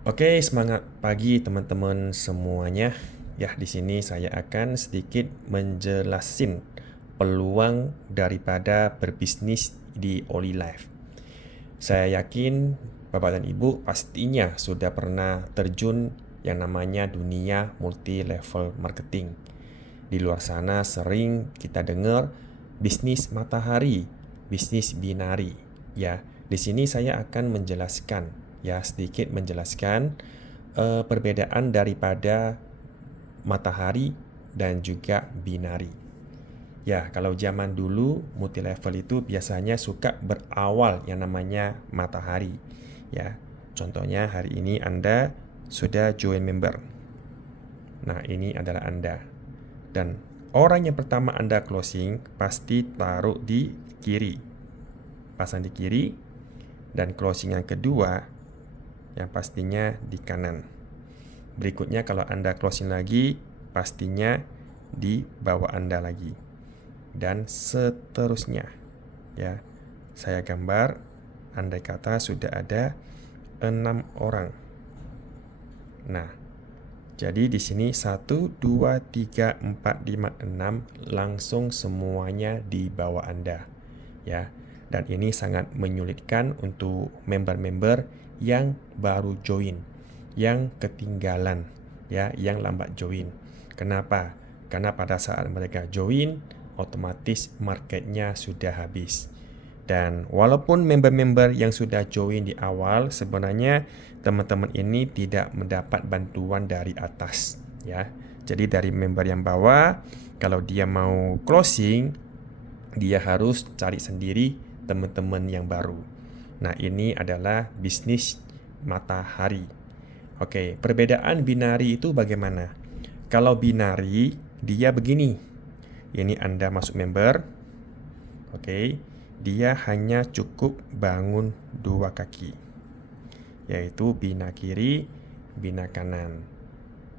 Oke, semangat pagi teman-teman semuanya. Ya, di sini saya akan sedikit menjelasin peluang daripada berbisnis di Oli Life. Saya yakin Bapak dan Ibu pastinya sudah pernah terjun yang namanya dunia multi level marketing. Di luar sana sering kita dengar bisnis matahari, bisnis binari. Ya, di sini saya akan menjelaskan, ya sedikit menjelaskan perbedaan daripada matahari dan juga binari. Ya, kalau zaman dulu multi level itu biasanya suka berawal yang namanya matahari. Ya, contohnya hari ini Anda sudah join member. Nah, ini adalah Anda. Dan orang yang pertama Anda closing pasti taruh di kiri. Pasang di kiri. Dan closing yang kedua yang pastinya di kanan. Berikutnya kalau Anda closing lagi pastinya di bawah Anda lagi. Dan seterusnya. Ya. Saya gambar andai kata sudah ada 6 orang. Nah, jadi di sini 1, 2, 3, 4, 5, 6 langsung semuanya di bawah Anda. Ya. Dan ini sangat menyulitkan untuk member-member yang baru join, yang ketinggalan, ya, yang lambat join. Kenapa? Karena pada saat mereka join, otomatis marketnya sudah habis. Dan walaupun member-member yang sudah join di awal, sebenarnya teman-teman ini tidak mendapat bantuan dari atas, ya. Jadi dari member yang bawah, kalau dia mau closing, dia harus cari sendiri teman-teman yang baru. Nah, ini adalah bisnis matahari. Oke, perbedaan binari itu bagaimana? Kalau binari, dia begini. Ini Anda masuk member. Oke, dia hanya cukup bangun 2 kaki, yaitu bina kiri, bina kanan.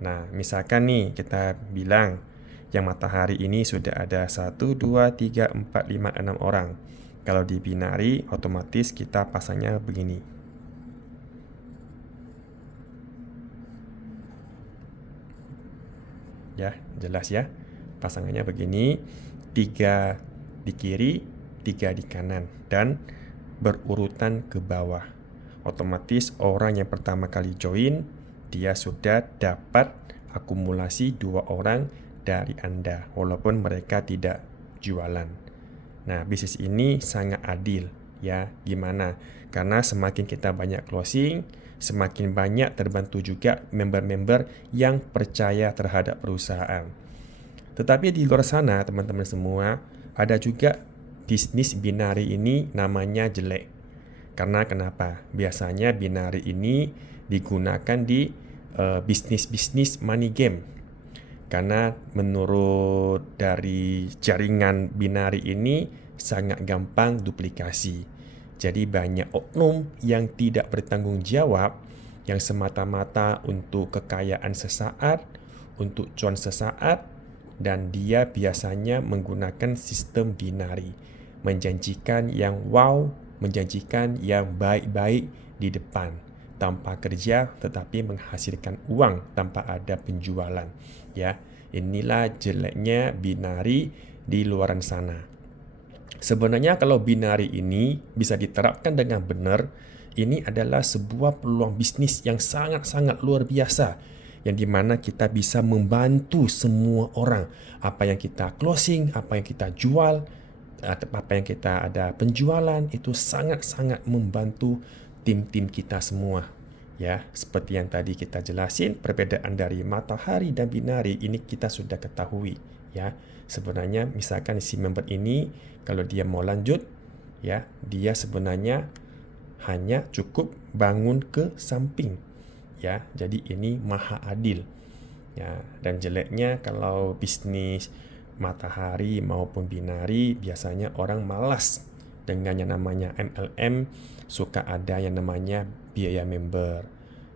Nah, misalkan nih kita bilang yang matahari ini sudah ada 1, 2, 3, 4, 5, 6 orang. Kalau di binari, otomatis kita pasangnya begini. Ya, jelas ya. Pasangannya begini, 3 di kiri, 3 di kanan, dan berurutan ke bawah. Otomatis orang yang pertama kali join, dia sudah dapat akumulasi 2 orang dari Anda, walaupun mereka tidak jualan. Nah, bisnis ini sangat adil, ya. Gimana? Karena semakin kita banyak closing, semakin banyak terbantu juga member-member yang percaya terhadap perusahaan. Tetapi di luar sana, teman-teman semua, ada juga bisnis binari ini namanya jelek. Karena kenapa? Biasanya binari ini digunakan di bisnis-bisnis money game. Karena menurut dari jaringan binari ini sangat gampang duplikasi. Jadi banyak oknum yang tidak bertanggung jawab, yang semata-mata untuk kekayaan sesaat, untuk cuan sesaat, dan dia biasanya menggunakan sistem binari, menjanjikan yang wow, menjanjikan yang baik-baik di depan, tanpa kerja tetapi menghasilkan uang tanpa ada penjualan. Ya, inilah jeleknya binari di luaran sana. Sebenarnya kalau binari ini bisa diterapkan dengan benar, ini adalah sebuah peluang bisnis yang sangat-sangat luar biasa, yang dimana kita bisa membantu semua orang. Apa yang kita closing, apa yang kita jual, apa yang kita ada penjualan, itu sangat-sangat membantu tim-tim kita semua. Ya, seperti yang tadi kita jelasin, perbedaan dari matahari dan binari ini kita sudah ketahui. Ya, sebenarnya misalkan si member ini kalau dia mau lanjut, ya, dia sebenarnya hanya cukup bangun ke samping. Ya, jadi ini maha adil. Ya, dan jeleknya kalau bisnis matahari maupun binari biasanya orang malas dengan yang namanya MLM, suka ada yang namanya biaya member.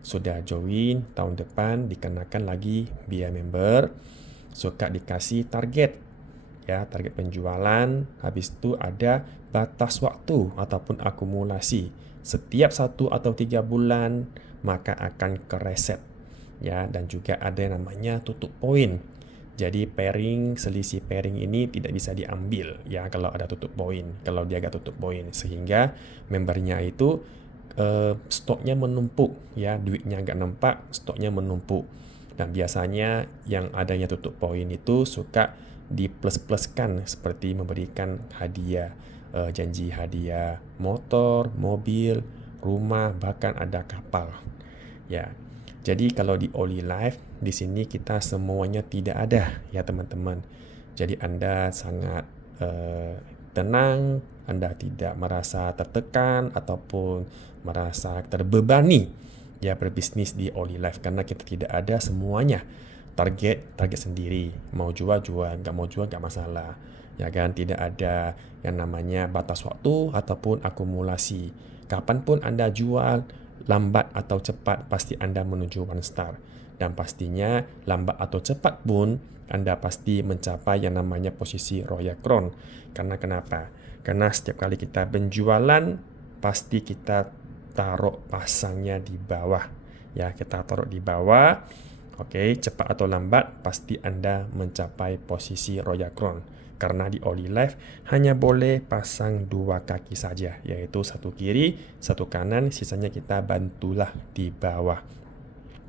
Sudah join, tahun depan dikenakan lagi biaya member, suka dikasih target, ya, target penjualan. Habis itu ada batas waktu ataupun akumulasi. Setiap 1 atau 3 bulan maka akan kereset. Ya, dan juga ada yang namanya tutup poin. Jadi selisih pairing ini tidak bisa diambil ya kalau ada tutup poin, kalau dia agak tutup poin, sehingga membernya itu stoknya menumpuk ya, duitnya nggak nampak, stoknya menumpuk. Dan biasanya yang adanya tutup poin itu suka di-plus-pluskan seperti memberikan hadiah, janji hadiah motor, mobil, rumah, bahkan ada kapal. Ya. Jadi kalau di Oli Life di sini kita semuanya tidak ada ya teman-teman. Jadi Anda sangat tenang, Anda tidak merasa tertekan ataupun merasa terbebani ya berbisnis di Oli Life, karena kita tidak ada semuanya. Target sendiri, mau jual, nggak mau jual nggak masalah. Ya kan, tidak ada yang namanya batas waktu ataupun akumulasi. Kapanpun Anda jual, lambat atau cepat pasti Anda menuju one star. Dan pastinya lambat atau cepat pun Anda pasti mencapai yang namanya posisi Royal Crown. Karena kenapa? Karena setiap kali kita penjualan pasti kita taruh pasangnya di bawah. Ya, kita taruh di bawah. Oke, cepat atau lambat pasti Anda mencapai posisi Royal Crown. Karena di Oli Life hanya boleh pasang 2 kaki saja, yaitu satu kiri, satu kanan, sisanya kita bantulah di bawah.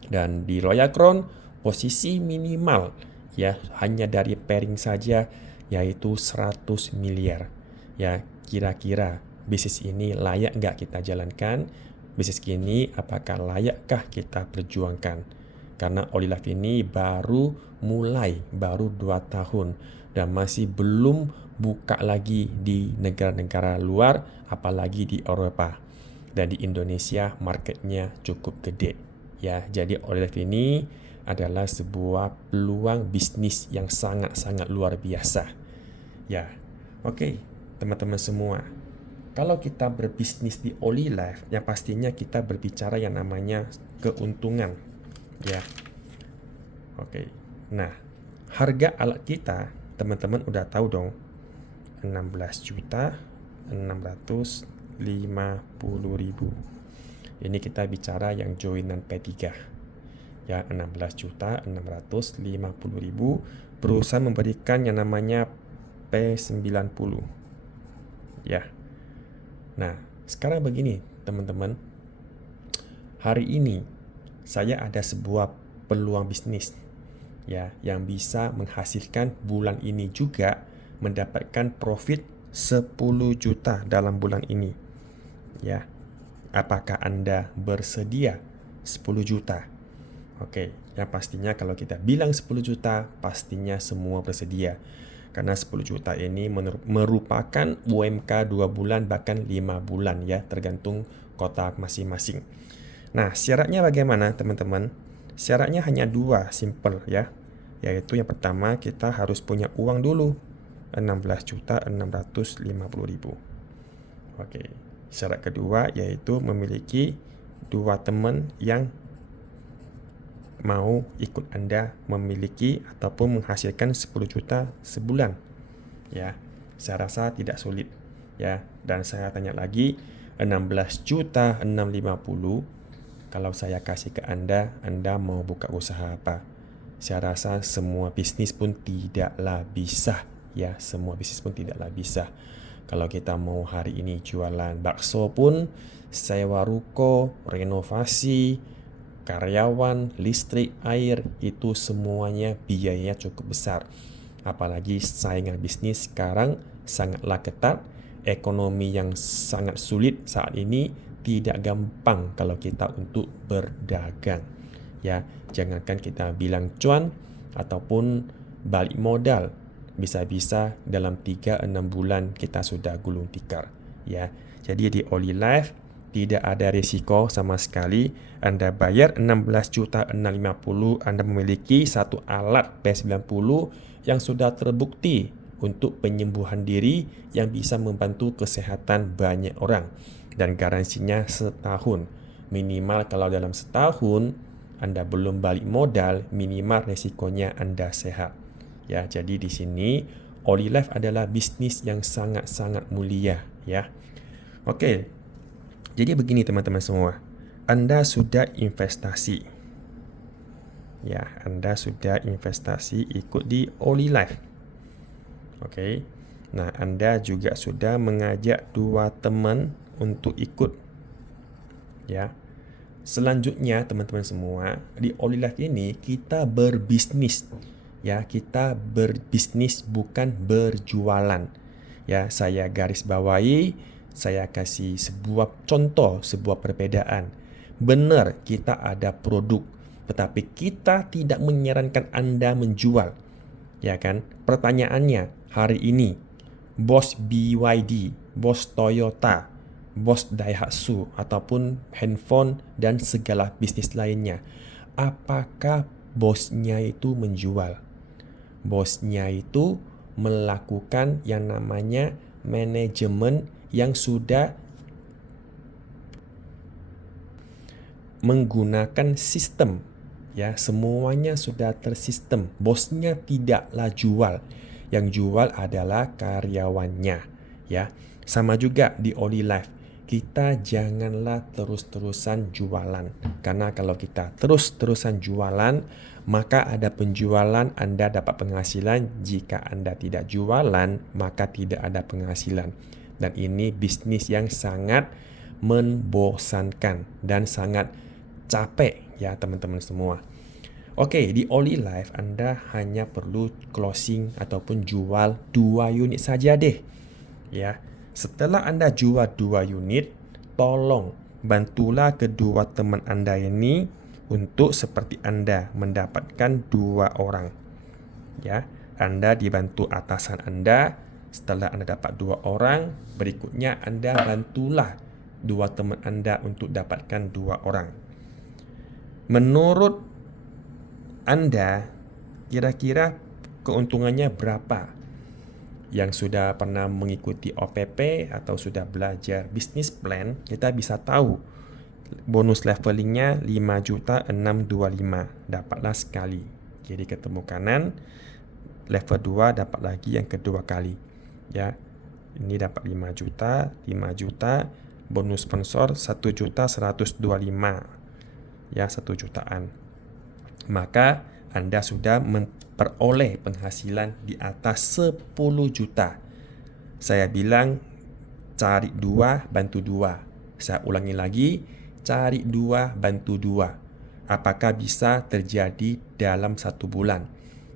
Dan di Royal Crown posisi minimal ya hanya dari pairing saja, yaitu 100 miliar. Ya, kira-kira bisnis ini layak nggak kita jalankan? Bisnis ini apakah layakkah kita perjuangkan? Karena Oli Life ini baru 2 tahun dan masih belum buka lagi di negara-negara luar, apalagi di Eropa. Dan di Indonesia marketnya cukup gede. Ya, jadi Oli Life ini adalah sebuah peluang bisnis yang sangat-sangat luar biasa. Ya, oke, teman-teman semua. Kalau kita berbisnis di Oli Life, yang pastinya kita berbicara yang namanya keuntungan. Ya, oke. Nah, harga alat kita, teman-teman udah tahu dong, 16.650.000. Ini kita bicara yang joinan P3. Ya, 16.650.000 perusahaan memberikan yang namanya P90. Ya. Nah, sekarang begini, teman-teman. Hari ini saya ada sebuah peluang bisnis ya yang bisa menghasilkan bulan ini juga mendapatkan profit 10 juta dalam bulan ini. Ya. Apakah Anda bersedia 10 juta? Oke, yang pastinya kalau kita bilang 10 juta, pastinya semua bersedia. Karena 10 juta ini merupakan UMK 2 bulan bahkan 5 bulan ya, tergantung kota masing-masing. Nah, syaratnya bagaimana teman-teman? Syaratnya hanya 2, simple ya. Yaitu yang pertama kita harus punya uang dulu, 16.650.000. Oke. Syarat kedua yaitu memiliki 2 teman yang mau ikut Anda memiliki ataupun menghasilkan 10 juta sebulan. Ya, saya rasa tidak sulit ya. Dan saya tanya lagi, 16.650.000 kalau saya kasih ke Anda mau buka usaha apa? Saya rasa semua bisnis pun tidaklah bisa ya, semua bisnis pun tidaklah bisa. Kalau kita mau hari ini jualan bakso pun, sewa ruko, renovasi, karyawan, listrik, air, itu semuanya biayanya cukup besar. Apalagi saingan bisnis sekarang sangatlah ketat, ekonomi yang sangat sulit saat ini, tidak gampang kalau kita untuk berdagang. Ya, jangankan kita bilang cuan ataupun balik modal, bisa-bisa dalam 3-6 bulan kita sudah gulung tikar. Ya, jadi di Oli Life tidak ada risiko sama sekali. Anda bayar 16.650.000, Anda memiliki satu alat P90 yang sudah terbukti untuk penyembuhan diri yang bisa membantu kesehatan banyak orang. Dan garansinya setahun. Minimal kalau dalam setahun Anda belum balik modal, minimal resikonya Anda sehat. Ya, jadi di sini Oli Life adalah bisnis yang sangat-sangat mulia ya. Oke. Jadi begini teman-teman semua. Anda sudah investasi. Ya, Anda sudah investasi ikut di Oli Life. Oke. Nah, Anda juga sudah mengajak 2 teman untuk ikut. Ya. Selanjutnya, teman-teman semua, di Oli Life ini kita berbisnis. Ya, kita berbisnis bukan berjualan. Ya, saya garis bawahi, saya kasih sebuah contoh, sebuah perbedaan. Benar, kita ada produk, tetapi kita tidak menyarankan Anda menjual. Ya kan? Pertanyaannya, hari ini, bos BYD, bos Toyota, bos Daihatsu, ataupun handphone dan segala bisnis lainnya, apakah bosnya itu menjual? Bosnya itu melakukan yang namanya manajemen yang sudah menggunakan sistem. Ya, semuanya sudah tersistem. Bosnya tidaklah jual. Yang jual adalah karyawannya. Ya, sama juga di Oli Life. Kita janganlah terus-terusan jualan. Karena kalau kita terus-terusan jualan, maka ada penjualan, Anda dapat penghasilan. Jika Anda tidak jualan, maka tidak ada penghasilan. Dan ini bisnis yang sangat membosankan dan sangat capek ya teman-teman semua. Oke, di Oli Life Anda hanya perlu closing ataupun jual 2 unit saja deh. Ya. Setelah Anda jual 2 unit, tolong bantulah kedua teman Anda ini untuk seperti Anda mendapatkan 2 orang. Ya, Anda dibantu atasan Anda. Setelah Anda dapat 2 orang, berikutnya Anda bantulah 2 teman Anda untuk dapatkan 2 orang. Menurut Anda, kira-kira keuntungannya berapa? Yang sudah pernah mengikuti OPP atau sudah belajar bisnis plan, kita bisa tahu bonus levelingnya 5.625, dapatlah sekali. Kiri ketemu kanan, level 2 dapat lagi yang kedua kali. Ya, ini dapat 5 juta, 5 juta, bonus sponsor 1.125. Ya, 1 jutaan. Maka Anda sudah memperoleh penghasilan di atas 10 juta. Saya bilang cari 2 bantu 2. Saya ulangi lagi, cari 2 bantu 2. Apakah bisa terjadi dalam 1 bulan?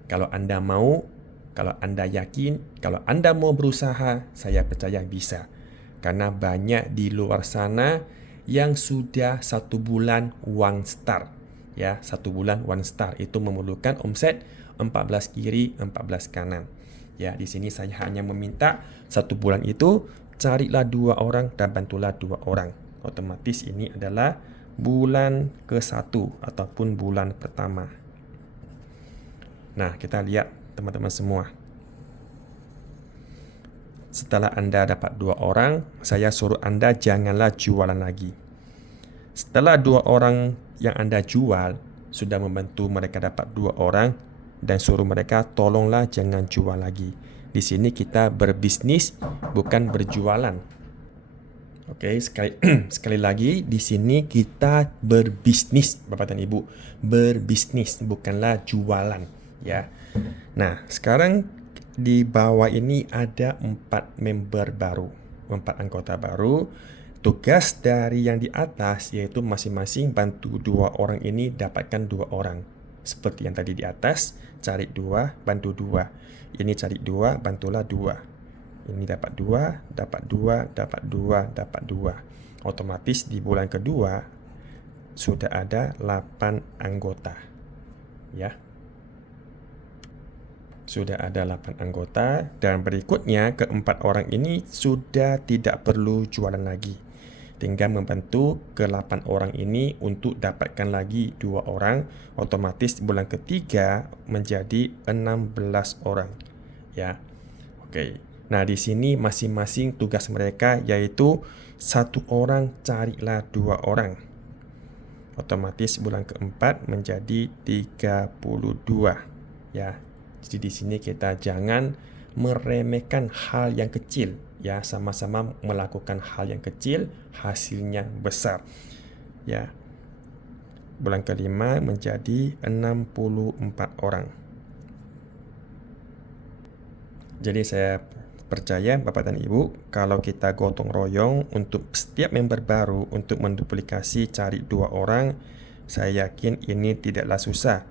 Kalau Anda mau, kalau Anda yakin, kalau Anda mau berusaha, saya percaya bisa. Karena banyak di luar sana yang sudah 1 bulan one star. Ya, 1 bulan one star itu memerlukan omset 14 kiri, 14 kanan. Ya, di sini saya hanya meminta 1 bulan itu carilah 2 orang dan bantulah 2 orang. Otomatis ini adalah bulan ke-1 ataupun bulan pertama. Nah, kita lihat teman-teman semua. Setelah Anda dapat 2 orang, saya suruh Anda janganlah jualan lagi. Setelah 2 orang yang Anda jual sudah membantu mereka dapat 2 orang, dan suruh mereka tolonglah jangan jual lagi. Di sini kita berbisnis bukan berjualan. Oke, sekali lagi di sini kita berbisnis, Bapak dan Ibu. Berbisnis bukanlah jualan, ya. Nah, sekarang di bawah ini ada 4 member baru, 4 anggota baru. Tugas dari yang di atas yaitu masing-masing bantu 2 orang ini dapatkan 2 orang. Seperti yang tadi di atas, cari 2, bantu 2. Ini cari 2, bantulah 2. Ini dapat 2, dapat 2, dapat 2, dapat 2. Otomatis di bulan kedua sudah ada 8 anggota. Ya. Sudah ada 8 anggota dan berikutnya keempat orang ini sudah tidak perlu jualan lagi. Tinggal membantu ke-8 orang ini untuk dapatkan lagi 2 orang. Otomatis bulan ketiga menjadi 16 orang. Ya. Oke. Nah, di sini masing-masing tugas mereka yaitu 1 orang carilah 2 orang. Otomatis bulan keempat menjadi 32. Ya. Jadi di sini kita jangan meremehkan hal yang kecil. Ya, sama-sama melakukan hal yang kecil, hasilnya besar. Ya. Bulan kelima menjadi 64 orang. Jadi saya percaya Bapak dan Ibu, kalau kita gotong royong untuk setiap member baru untuk menduplikasi cari 2 orang, saya yakin ini tidaklah susah.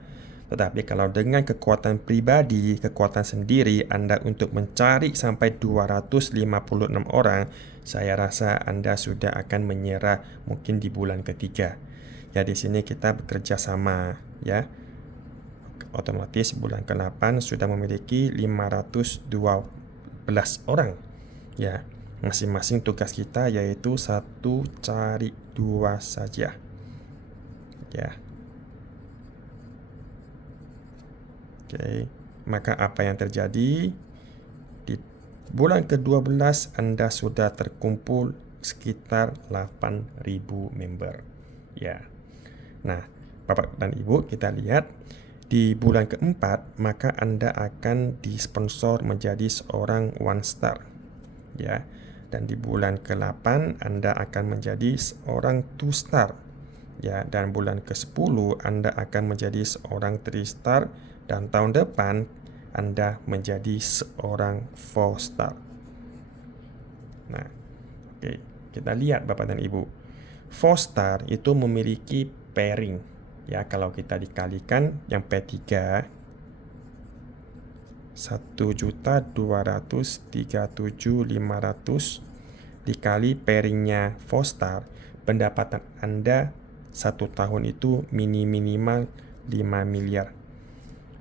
Tetapi kalau dengan kekuatan pribadi, kekuatan sendiri Anda untuk mencari sampai 256 orang, saya rasa Anda sudah akan menyerah mungkin di bulan ketiga. Ya, di sini kita bekerja sama, ya. Otomatis bulan ke-8 sudah memiliki 512 orang. Ya, masing-masing tugas kita yaitu 1 cari 2 saja. Ya. Oke, maka apa yang terjadi? Di bulan ke-12 Anda sudah terkumpul sekitar 8.000 member. Ya. Nah, Bapak dan Ibu, kita lihat di bulan ke-4 maka Anda akan disponsor menjadi seorang one star. Ya. Dan di bulan ke-8 Anda akan menjadi seorang two star. Ya, dan bulan ke-10 Anda akan menjadi seorang 3 star dan tahun depan Anda menjadi seorang 4 star. Nah, oke, kita lihat Bapak dan Ibu. 4 star itu memiliki pairing. Ya, kalau kita dikalikan yang P3 1.237.500 dikali pairingnya 4 star, pendapatan Anda 1 tahun itu minimal 5 miliar.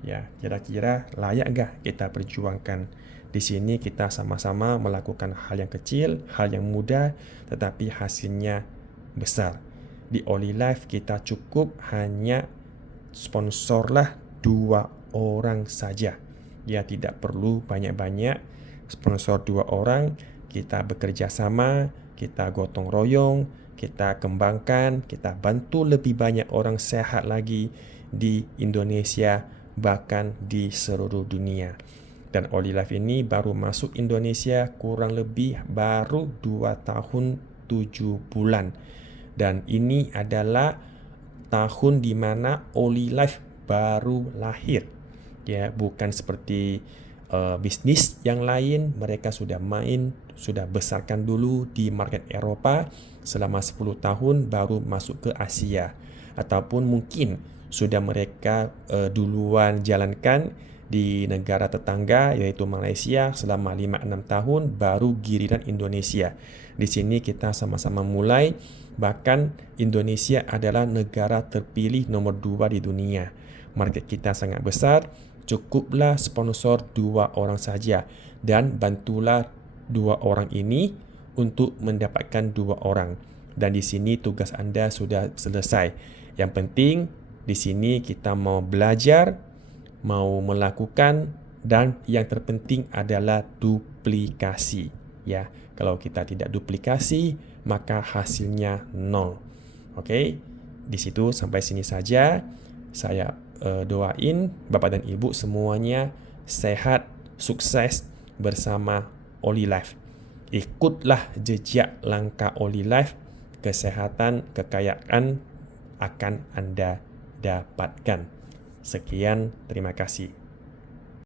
Ya, kira-kira layak nggak kita perjuangkan? Di sini kita sama-sama melakukan hal yang kecil, hal yang mudah, tetapi hasilnya besar. Di Oli Life kita cukup hanya sponsorlah 2 orang saja. Ya, tidak perlu banyak-banyak. Sponsor 2 orang, kita bekerja sama, kita gotong royong, kita kembangkan, kita bantu lebih banyak orang sehat lagi di Indonesia, bahkan di seluruh dunia. Dan Oli Life ini baru masuk Indonesia kurang lebih baru 2 tahun 7 bulan. Dan ini adalah tahun di mana Oli Life baru lahir. Ya, bukan seperti bisnis yang lain, mereka sudah sudah besarkan dulu di market Eropa selama 10 tahun baru masuk ke Asia. Ataupun mungkin sudah mereka duluan jalankan di negara tetangga yaitu Malaysia selama 5-6 tahun baru giliran Indonesia. Di sini kita sama-sama mulai, bahkan Indonesia adalah negara terpilih nomor 2 di dunia. Market kita sangat besar, cukuplah sponsor 2 orang saja dan bantulah 2 orang ini untuk mendapatkan 2 orang. Dan di sini tugas Anda sudah selesai. Yang penting di sini kita mau belajar, mau melakukan, dan yang terpenting adalah duplikasi. Ya, kalau kita tidak duplikasi, maka hasilnya nol. Oke, di situ sampai sini saja. Saya doain Bapak dan Ibu semuanya sehat, sukses bersama Oli Life. Ikutlah jejak langkah Oli Life, kesehatan, kekayaan akan Anda dapatkan. Sekian, terima kasih.